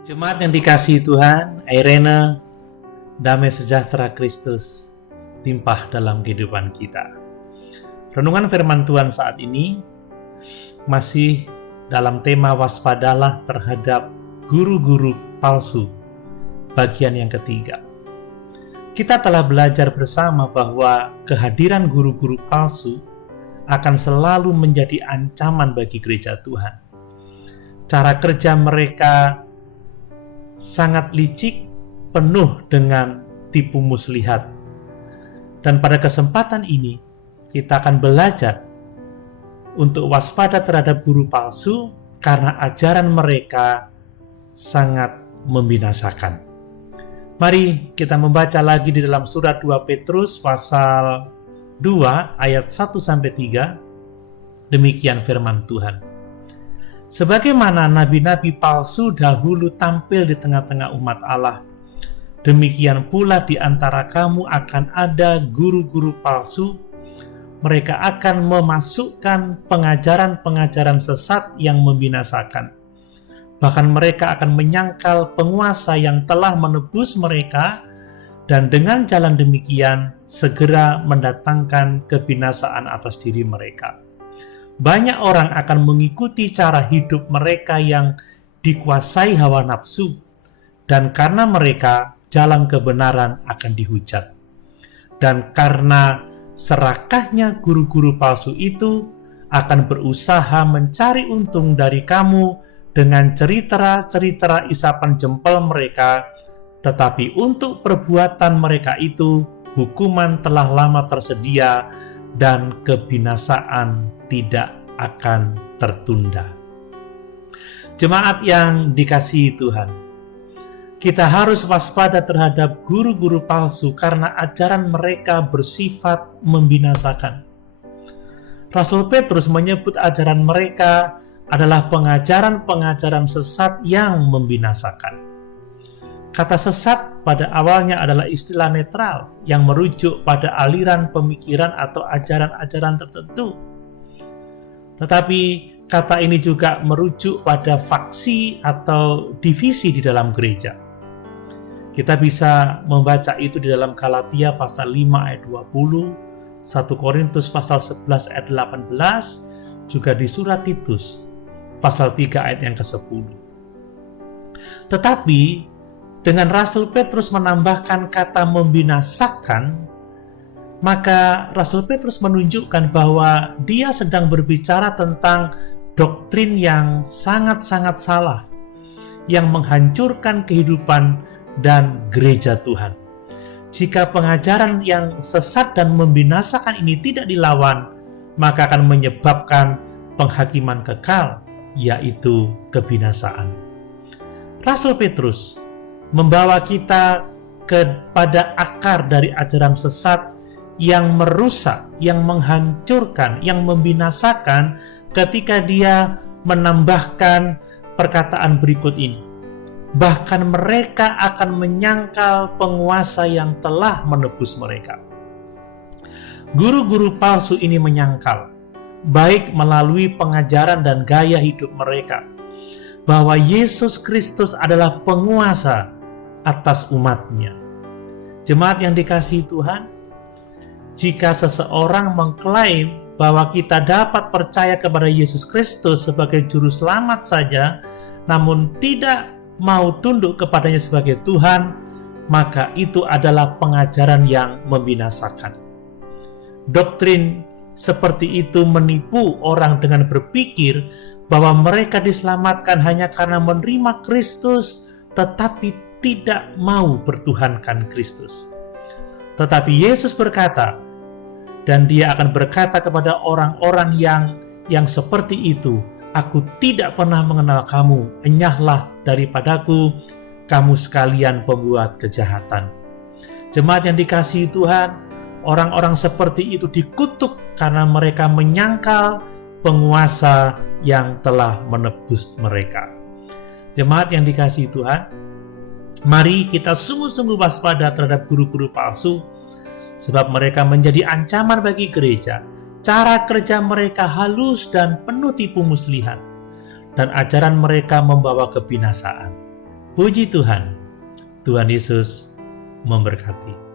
Jemaat yang dikasihi Tuhan, Airene, damai sejahtera Kristus timpah dalam kehidupan kita. Renungan firman Tuhan saat ini masih dalam tema waspadalah terhadap guru-guru palsu, bagian yang ketiga. Kita telah belajar bersama bahwa kehadiran guru-guru palsu akan selalu menjadi ancaman bagi gereja Tuhan. Cara kerja mereka sangat licik, penuh dengan tipu muslihat. Dan pada kesempatan ini, kita akan belajar untuk waspada terhadap guru palsu karena ajaran mereka sangat membinasakan. Mari kita membaca lagi di dalam surat 2 Petrus pasal 2 ayat 1-3. Demikian firman Tuhan. Sebagaimana nabi-nabi palsu dahulu tampil di tengah-tengah umat Allah, demikian pula di antara kamu akan ada guru-guru palsu. Mereka akan memasukkan pengajaran-pengajaran sesat yang membinasakan. Bahkan mereka akan menyangkal penguasa yang telah menebus mereka, dan dengan jalan demikian segera mendatangkan kebinasaan atas diri mereka. Banyak orang akan mengikuti cara hidup mereka yang dikuasai hawa nafsu, dan karena mereka jalan kebenaran akan dihujat. Dan karena serakahnya guru-guru palsu itu akan berusaha mencari untung dari kamu dengan cerita-cerita isapan jempol mereka, tetapi untuk perbuatan mereka itu hukuman telah lama tersedia dan kebinasaan tidak akan tertunda. Jemaat yang dikasihi Tuhan, kita harus waspada terhadap guru-guru palsu karena ajaran mereka bersifat membinasakan. Rasul Petrus menyebut ajaran mereka adalah pengajaran-pengajaran sesat yang membinasakan. Kata sesat pada awalnya adalah istilah netral yang merujuk pada aliran pemikiran atau ajaran-ajaran tertentu. Tetapi kata ini juga merujuk pada faksi atau divisi di dalam gereja. Kita bisa membaca itu di dalam Galatia pasal 5 ayat 20, 1 Korintus pasal 11 ayat 18, juga di surat Titus pasal 3 ayat yang ke-10. Tetapi dengan Rasul Petrus menambahkan kata membinasakan, maka Rasul Petrus menunjukkan bahwa dia sedang berbicara tentang doktrin yang sangat-sangat salah, yang menghancurkan kehidupan dan gereja Tuhan. Jika pengajaran yang sesat dan membinasakan ini tidak dilawan, maka akan menyebabkan penghakiman kekal, yaitu kebinasaan. Rasul Petrus membawa kita kepada akar dari ajaran sesat yang merusak, yang menghancurkan, yang membinasakan ketika dia menambahkan perkataan berikut ini. Bahkan mereka akan menyangkal penguasa yang telah menebus mereka. Guru-guru palsu ini menyangkal, baik melalui pengajaran dan gaya hidup mereka, bahwa Yesus Kristus adalah penguasa atas umatnya. Jemaat yang dikasihi Tuhan, jika seseorang mengklaim bahwa kita dapat percaya kepada Yesus Kristus sebagai juru selamat saja, namun tidak mau tunduk kepadanya sebagai Tuhan, maka itu adalah pengajaran yang membinasakan. Doktrin seperti itu menipu orang dengan berpikir bahwa mereka diselamatkan hanya karena menerima Kristus, tetapi tidak mau bertuhankan Kristus. Tetapi Yesus berkata, dan dia akan berkata kepada orang-orang yang seperti itu, "Aku tidak pernah mengenal kamu, enyahlah daripadaku, kamu sekalian pembuat kejahatan." Jemaat yang dikasihi Tuhan, orang-orang seperti itu dikutuk karena mereka menyangkal penguasa yang telah menebus mereka. Jemaat yang dikasihi Tuhan, mari kita sungguh-sungguh waspada terhadap guru-guru palsu, sebab mereka menjadi ancaman bagi gereja. Cara kerja mereka halus dan penuh tipu muslihat, dan ajaran mereka membawa kebinasaan. Puji Tuhan, Tuhan Yesus memberkati.